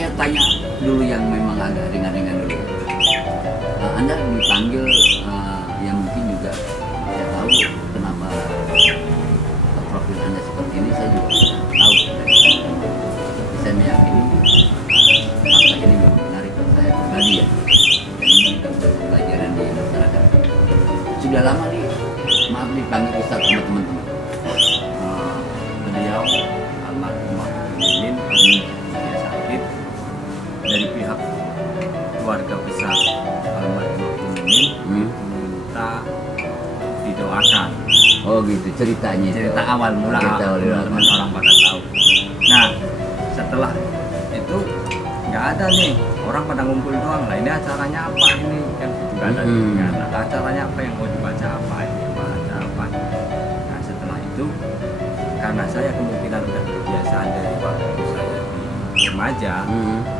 saya tanya dulu yang memang agak ringan-ringan dulu. Anda dipanggil, yang mungkin juga saya tahu kenapa profil Anda seperti ini, saya juga tahu. Saya meyakini fakta ini memang menarik buat saya pribadi ya. Dan ini juga buat pembelajaran di masyarakat. Sudah lama nih, maaf dipanggil Ustadz sama teman-teman. Beliau almarhum Mimin dia sakit, dari pihak keluarga besar almarhum Mimin minta didoakan. Oh gitu ceritanya. Cerita awal mula teman-teman orang pada tahu. Nah setelah itu nggak ada nih, orang pada ngumpul doang lah. Ini acaranya apa ini kan? Nggak ada. Nggak ada. Acaranya apa yang mau dibaca apa? Ini baca apa? Nah setelah itu, karena saya kemungkinan udah kebiasaan dari waktu saya di remaja,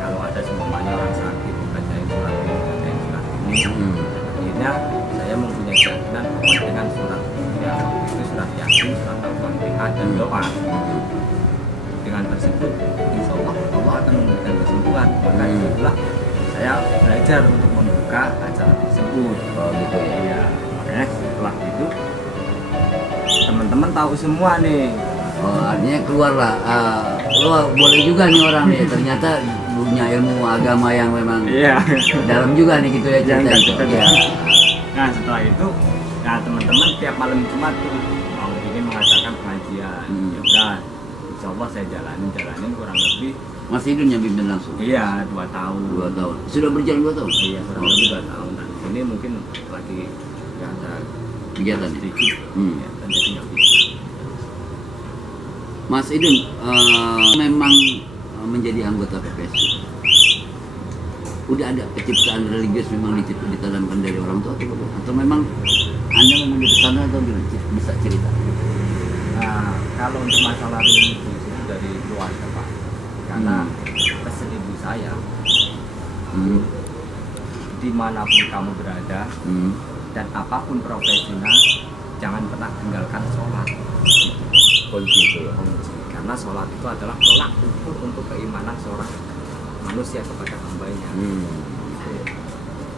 kalau ada semuanya orang sakit bacain surat ini, bacain surat ini, akhirnya saya mempunyai keyakinan bahwa dengan surat ya waktu itu surat Yasin, surat Al-Fatihah dan doa, dengan tersebut insya Allah Allah akan memberikan kesembuhan. Maka itulah saya belajar untuk membuka acara tersebut. Oh gitu ya. Iya, makanya setelah itu teman-teman tahu semua nih. Oh, artinya keluar lah. Boleh juga nih orang nih. Ternyata punya ilmu agama yang memang dalam juga nih gitu ya cerita itu. Ya. Nah setelah itu, nah teman-teman tiap malam Jumat tuh mau ini mengadakan pengajian. Ya udah, insya Allah saya jalanin kurang lebih. Mas Idun yang pimpin langsung? Iya, 2 tahun. 2 tahun. Sudah berjalan 2 tahun? Iya, kurang lebih 2 tahun. Nah ini mungkin lagi nggak ada kegiatan sedikit. Ya, jadi nggak bisa. Mas Idun, memang menjadi anggota PPS, udah ada penciptaan religius memang ditanamkan dari orang tua atau memang Anda memang di sana atau gimana? Bisa cerita? Nah, kalau untuk masalah religius itu dari keluarga Pak, karena pesan ibu saya, dimanapun kamu berada dan apapun profesinya, jangan pernah tinggalkan sholat. Kunci itu ya. Karena sholat itu adalah tolak ukur untuk keimanan seorang manusia kepada hambanya.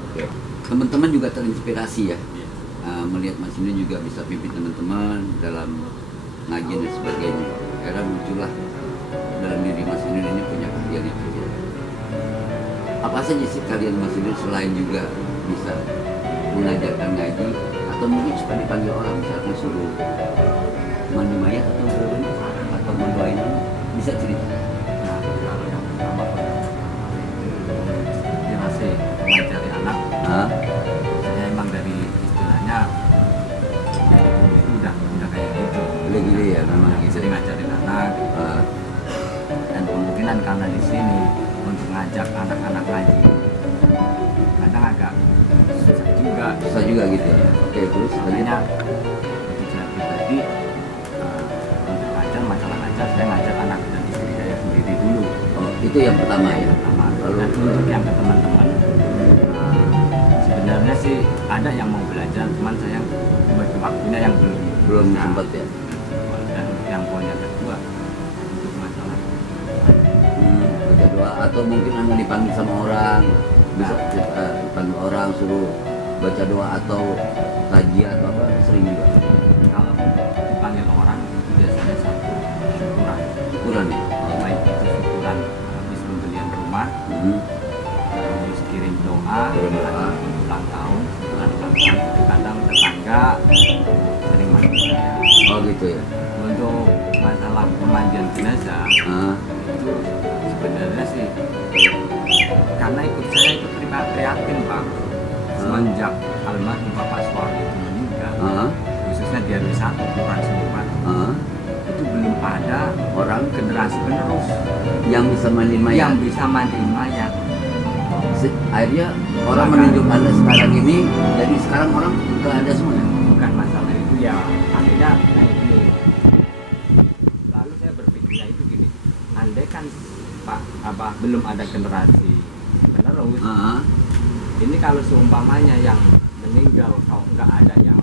Oke. Teman-teman juga terinspirasi ya, melihat Mas Idun juga bisa pimpin teman-teman dalam ngaji dan sebagainya. Akhirnya muncullah dalam diri Mas Idun ini punya keahlian itu. Apa saja sih kalian Mas Idun selain juga bisa mengajarkan ngaji atau mungkin suka dipanggil orang misalkan suruh mandi mayat atau mendoain, bisa cerita? Nah, kalau yang pertama dia masih mengajari anak. Saya emang dari istilahnya dari dulu itu udah kayak gitu. Udah gitu ya, memang gitu. Sering ngajarin anak. Dan kemungkinan karena di sini untuk ngajak anak-anak ngaji kadang agak susah juga gitu ya. Oke, terus makanya untuk saya pribadi untuk masalah ngajar saya ngajak anak dan istri saya sendiri dulu. Oh, itu yang pertama ya. Lalu untuk yang ke teman-teman, sebenarnya sih ada yang mau belajar, cuman saya bagi waktunya yang belum sempat ya. Dan yang poin yang kedua untuk masalah baca doa atau mungkin Anda dipanggil sama orang, bisa dipanggil orang suruh baca doa atau kaji atau apa, sering juga. Kalau dipanggil orang itu biasanya satu syukuran ya. Baik itu syukuran habis pembelian rumah, terus kirim doa ulang tahun, kadang tetangga sering manggil saya. Oh gitu ya. Untuk masalah pemandian jenazah itu sebenarnya sih karena saya ikut prihatin Pak. Semenjak almarhum Bapak Suwardi itu meninggal, khususnya di RW 1 Kelurahan Sumber, itu belum ada orang generasi penerus yang bisa mandi mayat. Akhirnya orang menunjuk Anda sekarang ini, jadi sekarang orang nggak ada semuanya. Bukan masalah itu ya, akhirnya kayak gini. Lalu saya berpikirnya itu gini, andai kan belum ada generasi penerus, ini kalau seumpamanya yang meninggal kalau nggak ada yang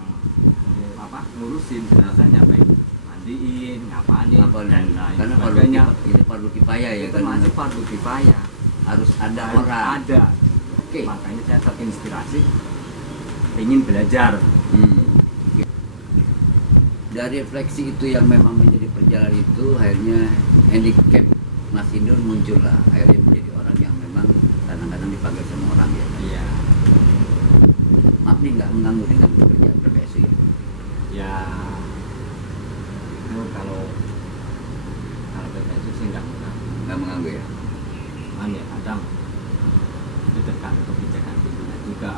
ngurusin jenazahnya, baik mandiin, ngapain dan lain karena sebagainya, itu fardu kifayah ya, itu masuk fardu kifayah. harus ada Harus orang. ada. Oke. Makanya saya terinspirasi ingin belajar. Dari refleksi itu yang memang menjadi perjalanan itu, akhirnya handicap Mas Indun muncul lah. Akhirnya menjadi orang yang memang kadang-kadang dipanggil sama orang ya. Iya. Maaf nih, nggak mengganggu dengan pekerjaan PPSI. Ya itu kalau PPSU sih Nggak mengganggu ya. cuman ya kadang itu tergantung kebijakan pimpinan juga.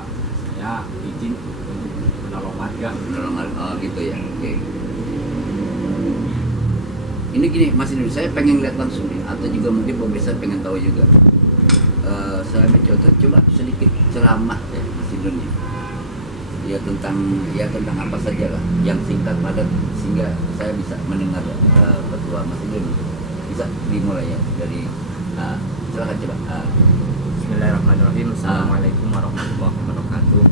Saya izin untuk menolong warga. Oh gitu ya. Oke. Ini gini Mas Indun, saya pengen lihat langsung nih, atau juga mungkin pemirsa pengen tahu juga. Saya mencoba coba sedikit ceramah ya Mas Indun nih. Ya tentang apa saja lah, yang singkat padat sehingga saya bisa mendengar petua Mas Indun. Bisa dimulai ya dari silakan coba. Bismillahirrahmanirrahim. Assalamualaikum warahmatullahi wabarakatuh.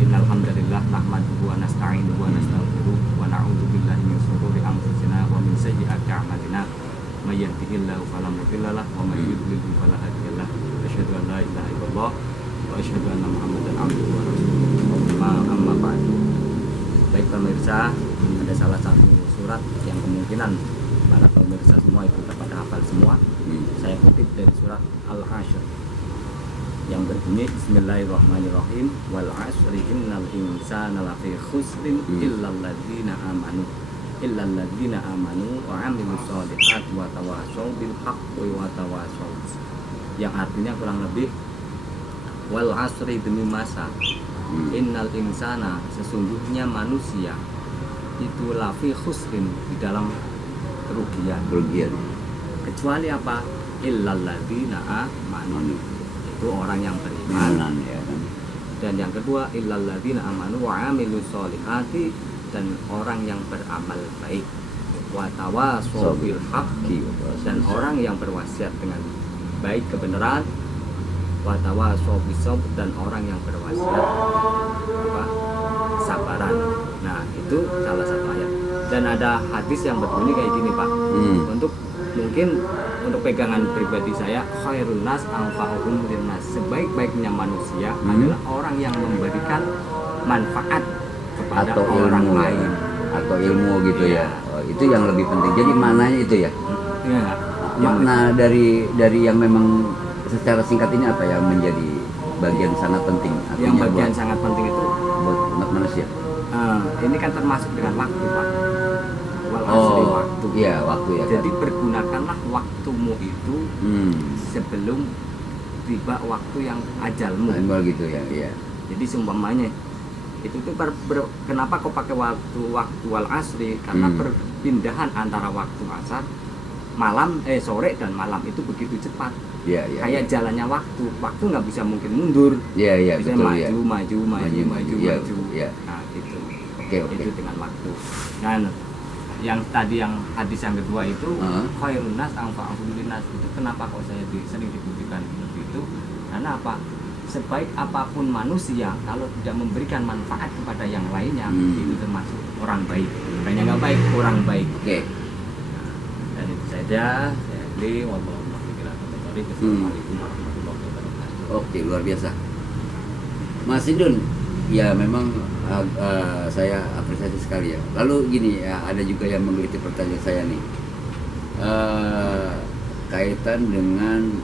Innal hamdalillah nahmaduhu wa nasta'inuhu wa nastaghfiruh wa na'udzu billahi min shururi anfusina wa min sayyiati a'malina. May yahdihillahu fala mudilla lahu wa may yudlil fala hadiya lahu. Asyhadu an la ilaha illallah wa asyhadu anna Muhammadan abduhu wa rasuluh. Amma ba'du. Baik pemirsa, ada salah satu surat yang kemungkinan para pemirsa semua itu dapat hafal semua. Saya kutip dari surat Al-Hasyr yang berbunyi Bismillahirrahmanirrahim, wal 'asri innal insana lafi khusrin illal ladzina amanu wa 'amilus shalihat wa tawashaw bil haqqi wa tawashaw, yang artinya kurang lebih wal 'asri demi masa, innal insana sesungguhnya manusia itu lafi khusrin di dalam kerugian, kecuali apa? Illal ladzina amanu, itu orang yang beriman. Ya. Dan yang kedua illal ladzina amanu wa 'amilus sholihati, dan orang yang beramal baik, wa tawashaw bil haqqi, dan orang yang berwasiat dengan baik kebenaran, wa tawashaw bis sabr, dan orang yang berwasiat sabaran. Nah, itu salah satu ayat. Dan ada hadis yang berbunyi kayak gini, Pak. Untuk pegangan pribadi saya, khairun nas anfa'uhum linnas, sebaik-baiknya manusia adalah orang yang memberikan manfaat kepada Atau orang ilmu, lain, atau ilmu gitu ya. Oh, itu yang lebih penting. Jadi maknanya itu ya. Ya, Makna dari yang memang secara singkat ini apa yang menjadi bagian sangat penting? yang Artinya bagian sangat penting itu buat umat manusia. ini kan termasuk dengan waktu, Pak. Wal asri, waktu. Iya, waktu ya. Jadi pergunakanlah waktumu itu sebelum tiba waktu yang ajalmu. Gitu ya, iya. Jadi seumpamanya itu tuh kenapa kau pakai waktu wal asri? Karena perpindahan antara waktu asar sore dan malam itu begitu cepat. Iya. Kayak jalannya waktu nggak bisa mungkin mundur. Iya, Bisa betul maju, ya. maju. Iya. Nah gitu. Oke. Itu dengan waktu. Dan yang tadi yang hadis yang kedua itu khairun nas anfa'uhum linnas, itu kenapa kok saya sering dibuktikan seperti itu? Karena apa? Sebaik apapun manusia, kalau tidak memberikan manfaat kepada yang lainnya, itu termasuk orang baik. Bukannya nggak baik, orang baik. Oke. Dan itu saja. Saya Adli, wallahu a'lam. Assalamualaikum warahmatullahi wabarakatuh. Oke, luar biasa. Mas Indun, ya memang saya apresiasi sekali ya. Lalu gini ya, ada juga yang menggelitik pertanyaan saya nih, kaitan dengan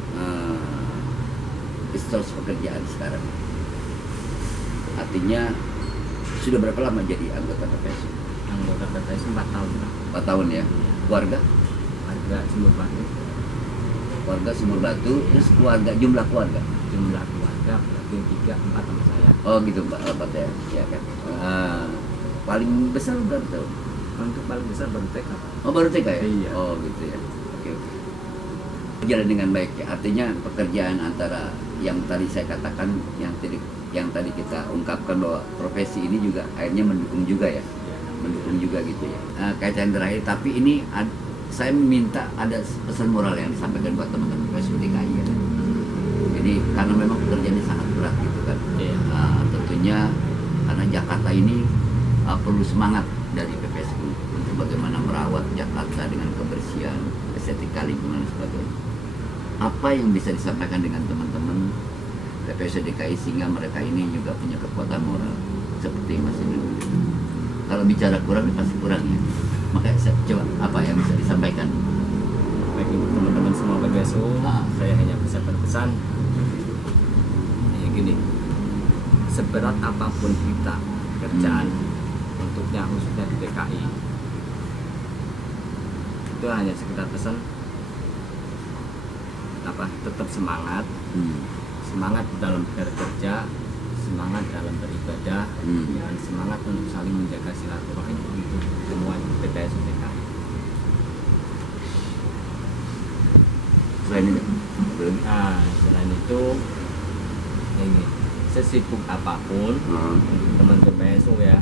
historis pekerjaan sekarang. Artinya sudah berapa lama jadi anggota PPSU? Anggota PPSU 4 tahun. 4 tahun ya. Keluarga? Warga Sumur Batu. Warga Sumur Batu, terus jumlah keluarga? Jumlah keluarga berarti 3, 4 sama saya. Oh gitu, Pak ya. Ya kan. Paling besar berapa tahun? Untuk paling besar baru TK. Oh baru TK ya? Iya. Oh gitu ya. Oke. Berjalan dengan baik ya. Artinya pekerjaan antara yang tadi saya katakan, yang tadi kita ungkapkan bahwa profesi ini juga akhirnya mendukung juga ya. Mendukung juga gitu ya. Kaitan terakhir, tapi ini saya minta ada pesan moral yang disampaikan buat teman-teman PPSU DKI ya. Jadi karena memang pekerjaannya sangat berat gitu kan. Tentunya karena Jakarta ini perlu semangat dari PPSU untuk bagaimana merawat Jakarta dengan kebersihan, estetika lingkungan dan sebagainya. apa yang bisa disampaikan dengan teman-teman PPSU DKI sehingga mereka ini juga punya kekuatan moral seperti Mas Indra? Kalau bicara kurang pasti kurang ya. Makanya saya coba apa yang bisa disampaikan. Bagi teman-teman semua PPSU, saya hanya bisa berpesan ya gini, seberat apapun kita kerjaan untuknya khususnya di DKI, itu hanya sekedar pesan tetap semangat, semangat dalam bekerja, semangat dalam beribadah, dan semangat untuk saling menjaga silaturahmi itu semua PPSU DKI. Selain itu, Nah, selain itu ini sesibuk apapun teman PPSU ya,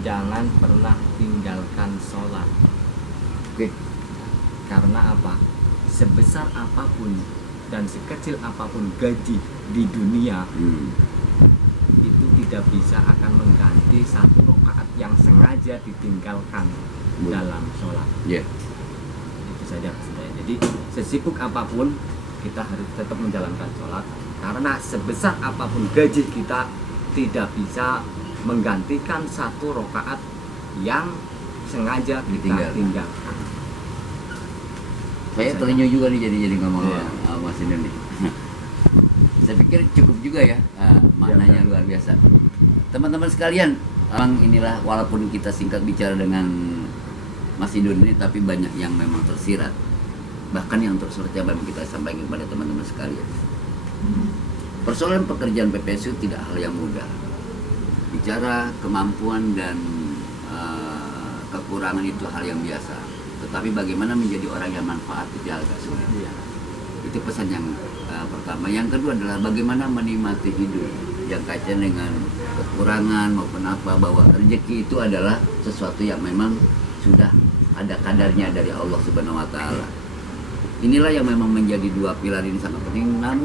jangan pernah tinggalkan sholat. oke. Karena apa? Sebesar apapun dan sekecil apapun gaji di dunia, itu tidak bisa akan mengganti satu rakaat yang sengaja ditinggalkan dalam sholat. Yeah. Itu saja maksud saya. Jadi sesibuk apapun kita harus tetap menjalankan sholat, karena sebesar apapun gaji kita tidak bisa menggantikan satu rakaat yang sengaja kita tinggalkan. Saya terenyuh juga nih jadi ngomong Mas Indra nih. Saya pikir cukup juga ya, maknanya luar biasa. Teman-teman sekalian, inilah walaupun kita singkat bicara dengan Mas Indra ini, tapi banyak yang memang tersirat. Bahkan yang tersirat yang memang kita sampaikan kepada teman-teman sekalian. Persoalan pekerjaan PPSU tidak hal yang mudah. Bicara kemampuan dan kekurangan itu hal yang biasa. Tetapi bagaimana menjadi orang yang manfaat itu agak sulit. Itu pesan yang pertama. Yang kedua adalah bagaimana menikmati hidup yang kaitan dengan kekurangan maupun apa, bahwa rezeki itu adalah sesuatu yang memang sudah ada kadarnya dari Allah Subhanahu wa taala. Inilah yang memang menjadi dua pilar ini sangat penting. Namun